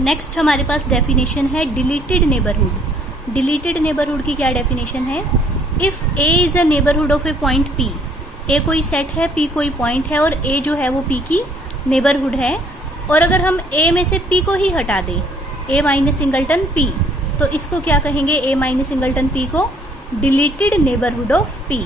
Next हमारे पास definition है डिलीटेड नेबरहुड। डिलीटेड नेबरहुड की क्या डेफिनेशन है? If A is a neighbourhood of a point P, A कोई सेट है, पी कोई पॉइंट है और ए जो है वो पी की नेबरहुड है, और अगर हम ए में से पी को ही हटा दें, ए माइनस सिंगलटन पी, तो इसको क्या कहेंगे? ए माइनस सिंगलटन पी को deleted neighbourhood of P.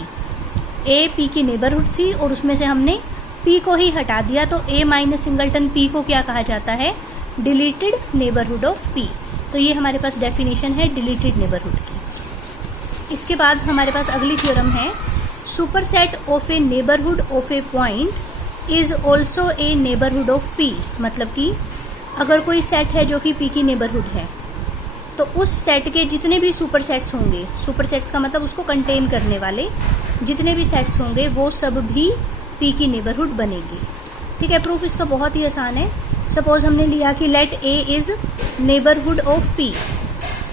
A P की नेबरहुड थी और उसमें से हमने पी को ही हटा दिया, तो ए माइनस सिंगलटन पी को क्या कहा जाता है? Deleted neighbourhood of P. तो ये हमारे पास डेफिनेशन है डिलीटेड नेबरहुड की। इसके बाद हमारे पास अगली थ्योरम है, superset of A neighbourhood of a point is also a neighbourhood of P. मतलब कि अगर कोई सेट है जो कि पी की नेबरहुड है, तो उस सेट के जितने भी सुपरसेट्स होंगे, सुपरसेट्स का मतलब उसको कंटेन करने वाले जितने भी सेट्स होंगे, वो सब भी पी की नेबरहुड बनेगी। ठीक है, प्रूफ इसका बहुत ही आसान है। सपोज हमने लिया कि let A is neighbourhood of P.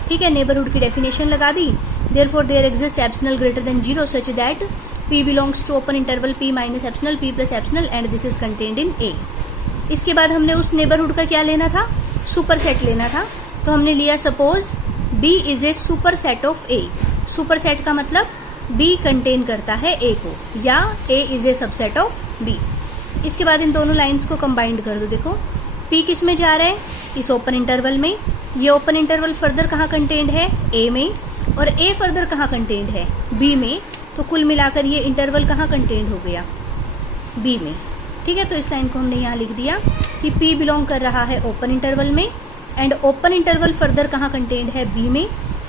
ठीक है, नेबरहुड की डेफिनेशन लगा दी। Therefore there exist epsilon greater than 0 such that p belongs to open interval p minus epsilon p plus epsilon and this is contained in a। इसके बाद हमने उस neighbourhood का क्या लेना था? सुपरसेट लेना था। तो हमने लिया suppose b is a superset of a। Superset का मतलब b कंटेन करता है a को, या a is a subset of b। इसके बाद इन दोनों लाइंस को कंबाइंड कर दो। देखो p किस में जा रहा है? इस ओपन इंटरवल में। ये ओपन इंटरवल फर्दर कहाँ कंटेन्ड है? a में। और a फर्दर कहाँ कंटेन्ड है? b में। तो कुल मिलाकर ये इंटरवल कहाँ कंटेन्ड हो गया? b में। ठीक है, तो इस लाइन को हमने यहाँ लिख दिया कि p बिलोंग कर रहा है ओपन इंटरवल में एंड ओपन इंटरवल फर्दर कहाँ कंटेन्ड है? b में।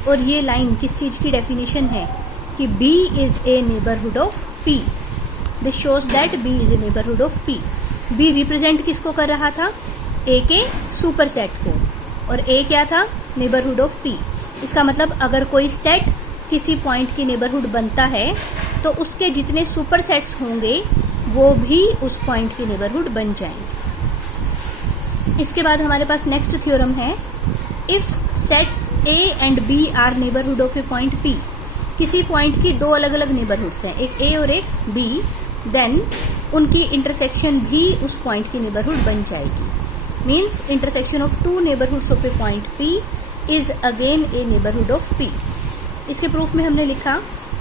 और ये लाइन किस चीज की डेफिनेशन है? कि b is a neighbourhood of p। This shows that b is a neighbourhood of p। b represent किसको कर रहा था? a के सुपरसेट को, और a क्या था? Neighbourhood of p। इसका मतलब अगर कोई सेट किसी पॉइंट की नेबरहुड बनता है, तो उसके जितने सुपरसेट्स होंगे वो भी उस पॉइंट की नेबरहुड बन जाएंगे। इसके बाद हमारे पास नेक्स्ट थ्योरम है, if sets a and b are neighbourhood of a point p। किसी पॉइंट की दो अलग अलग नेबरहुड्स हैं, एक a और एक b, देन उनकी इंटरसेक्शन भी उस पॉइंट की नेबरहुड बन जाएगी। Means intersection of two neighbourhoods of a point p is again a neighbourhood of p। इसके प्रूफ में हमने लिखा,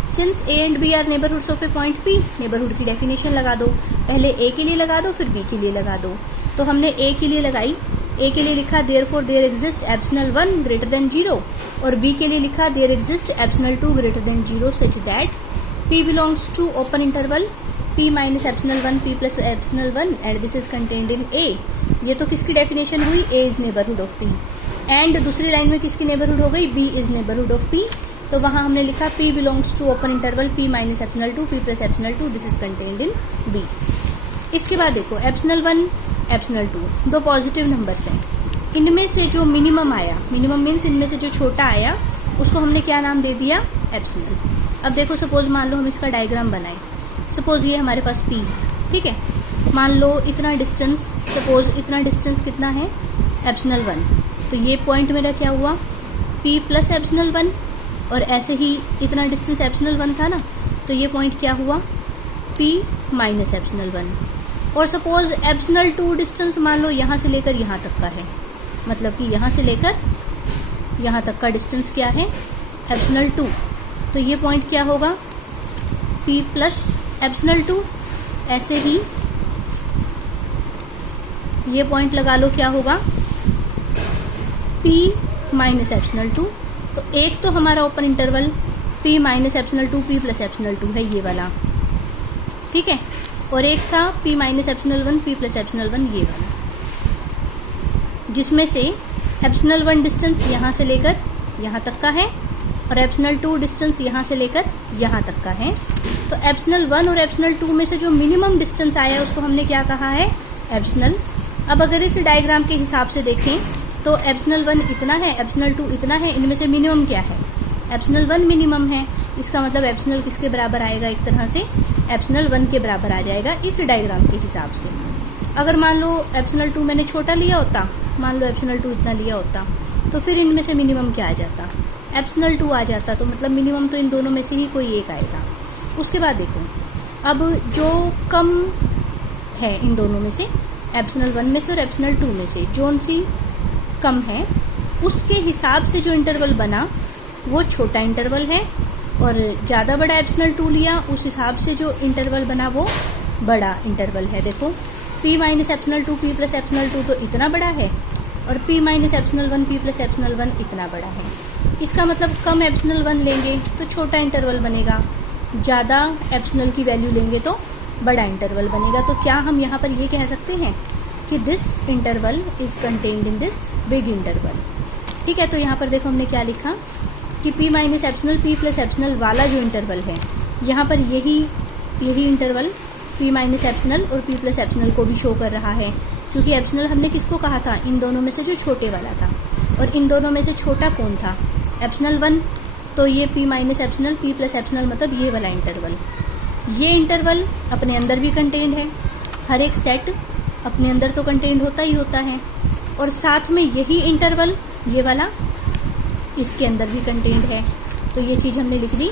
since a and b are neighbourhoods of a point p, neighbourhood की डेफिनेशन लगा दो। पहले a के लिए लगा दो, फिर b के लिए लगा दो। तो हमने a के लिए लगाई, a के लिए लिखा therefore there exist epsilon 1 greater than 0, और b के लिए लिखा there exist epsilon 2 greater than 0 such that p belongs to open interval p minus epsilon 1 p plus epsilon 1 and this is contained in a। ये तो किसकी definition हुई? a is neighbourhood of p। And दूसरी line में किसकी neighbourhood हो गई? b is neighbourhood of p। तो वहां हमने लिखा p belongs to open interval p minus epsilon 2 p plus epsilon 2 this is contained in b। इसके बाद देखो एप्सिलॉन 1 एप्सिलॉन 2 दो पॉजिटिव नंबर्स हैं। इनमें से जो मिनिमम आया, मिनिमम मीन्स इनमें से जो छोटा आया, उसको हमने क्या नाम दे दिया? एप्सिलॉन। अब देखो सपोज मान लो हम इसका डायग्राम बनाएं। सपोज ये हमारे पास p है। ठीक है, मान लो इतना डिस्टेंस, सपोज इतना डिस्टेंस कितना है? एप्सिलॉन 1। तो ये पॉइंट मेरा क्या हुआ? p प्लस एप्सिलॉन 1, और ऐसे ही इतना डिस्टेंस एप्सिलॉन 1 था ना, तो ये पॉइंट क्या हुआ? p minus epsilon 1। और सपोज एप्सिलॉन 2 डिस्टेंस मान लो यहाँ से लेकर यहाँ तक का है, मतलब कि यहाँ से लेकर यहाँ तक का डिस्टेंस क्या है? एप्सिलॉन 2। तो ये पॉइंट क्या होगा? p plus epsilon 2। ऐसे ही ये पॉइंट लगा लो, क्या होगा? p minus epsilon 2। तो एक तो हमारा open interval p minus epsilon 2 p plus epsilon 2 है, ये वाला। ठीक है, और एक था p minus epsilon 1 p plus epsilon 1, ये वाला, जिसमें से एप्सिलॉन 1 डिस्टेंस यहाँ से लेकर यहाँ तक का है और एप्सिलॉन 2 डिस्टेंस यहाँ से लेकर यहाँ तक का है। तो एप्सिलॉन 1 और एप्सिलॉन 2 में से जो मिनिमम डिस्टेंस आया उसको हमने क्या कहा है? एप्सिलॉन। अब अगर इस डायग्राम के हिसाब से देखें तो एप्सिलॉन 1 इतना है, एप्सिलॉन 2 इतना है, इनमें से मिनिमम क्या है? एप्सिलॉन 1 मिनिमम है। इसका मतलब एप्सिलॉन किसके बराबर आएगा? एक तरह से एप्सिलॉन 1 के बराबर आ जाएगा इस डायग्राम के हिसाब से। अगर मान लो एप्सिलॉन 2 मैंने छोटा लिया होता, मान लो एप्सिलॉन 2 इतना लिया होता, तो फिर इनमें से मिनिमम क्या आ जाता? एप्सिलॉन 2 आ जाता। तो मतलब मिनिमम तो इन दोनों में से ही कोई एक आएगा। उसके बाद देखो, अब जो कम है इन दोनों में से, एप्सिलॉन 1 में से और एप्सिलॉन 2 में से, कम है उसके हिसाब से जो इंटरवल बना वो छोटा इंटरवल है, और ज़्यादा बड़ा एप्सिलॉन 2 लिया उस हिसाब से जो इंटरवल बना वो बड़ा इंटरवल है। देखो p minus epsilon 2 p plus epsilon 2 तो इतना बड़ा है, और p minus epsilon 1 p plus epsilon 1 इतना बड़ा है। इसका मतलब कम एप्सिलॉन 1 लेंगे तो छोटा इंटरवल बनेगा, ज़्यादा एप्सिलॉन की वैल्यू लेंगे तो बड़ा इंटरवल बनेगा। तो क्या हम यहाँ पर ये कह सकते हैं कि this interval is contained in this big interval. ठीक है, तो यहाँ पर देखो हमने क्या लिखा कि p minus epsilon p plus epsilon वाला जो इंटरवल है, यहाँ पर यही इंटरवल p माइनस एप्सिलॉन और p प्लस एप्सिलॉन को भी शो कर रहा है, क्योंकि एप्सिलॉन हमने किसको कहा था, इन दोनों में से जो छोटे वाला था, और इन दोनों में से छोटा कौन था, एप्सिलॉन 1। तो ये p minus epsilon p plus epsilon मतलब ये वाला इंटरवल। ये इंटरवल अपने अंदर भी कंटेन्ड है, हर एक सेट अपने अंदर तो कंटेन्ड होता ही होता है, और साथ में यही इंटरवल ये वाला इसके अंदर भी कंटेन्ड है। तो ये चीज़ हमने लिख दी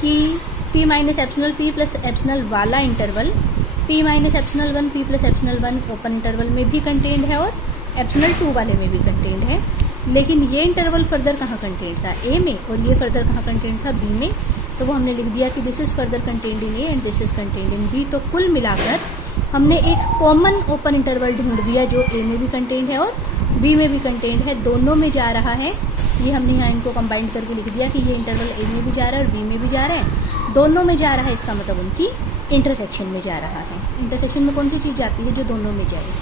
कि p minus epsilon p plus epsilon वाला interval p minus epsilon 1 p plus epsilon 1 open interval में भी कंटेन्ड है और एप्सिलॉन 2 वाले में भी कंटेन्ड है। लेकिन ये इंटरवल फर्दर कहाँ कंटेन्ड था, a में, और ये फर्दर कहाँ कंटेन्ड था, b में। तो वो हमने लिख दिया कि this is further contained in a and this is contained in b। तो कुल मिलाकर हमने एक कॉमन ओपन इंटरवल ढूंढ दिया जो a में भी कंटेन्ड है और b में भी कंटेन्ड है, दोनों में जा रहा है। ये हमने यहाँ इनको कंबाइन करके लिख दिया कि ये इंटरवल a में भी जा रहा है और b में भी जा रहा है, दोनों में जा रहा है। इसका मतलब उनकी इंटरसेक्शन में जा रहा है। इंटरसेक्शन में कौन सी चीज़ जाती है, जो दोनों में जाए,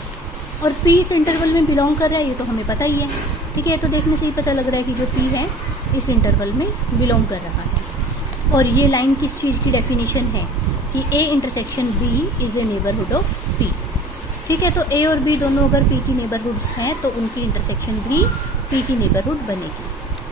और p इस इंटरवल में बिलोंग कर रहा है, ये तो हमें पता ही है। ठीक है, तो देखने से ही पता लग रहा है कि जो p है इस इंटरवल में बिलोंग कर रहा है। और ये लाइन किस चीज़ की डेफिनेशन है कि a intersection b is a neighbourhood of p। ठीक है, तो a और b दोनों अगर p की नेबरहुड्स हैं तो उनकी इंटरसेक्शन भी p की नेबरहुड बनेगी।